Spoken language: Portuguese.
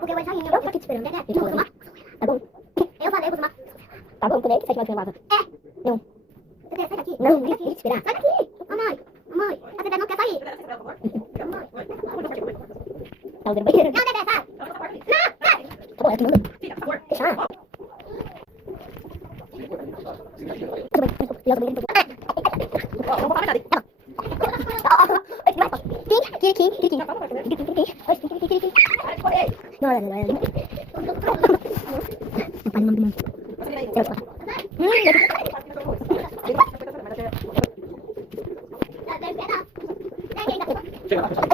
Porque o Essainho, eu tô aqui te esperando, né? Então, vou tá bom? Eu falei, eu vou tomar. Tá bom, quando é que você vai tomar? Não. Você quer sair daqui? Não, vem aqui te esperar. Sai daqui! Mamãe, mamãe, a Dedé não quer sair. Mamãe. Tá usando banheiro? Não, Dedé, sai! Não, sai! Tá bom, eu tô mandando. Deixa lá. Chega lá.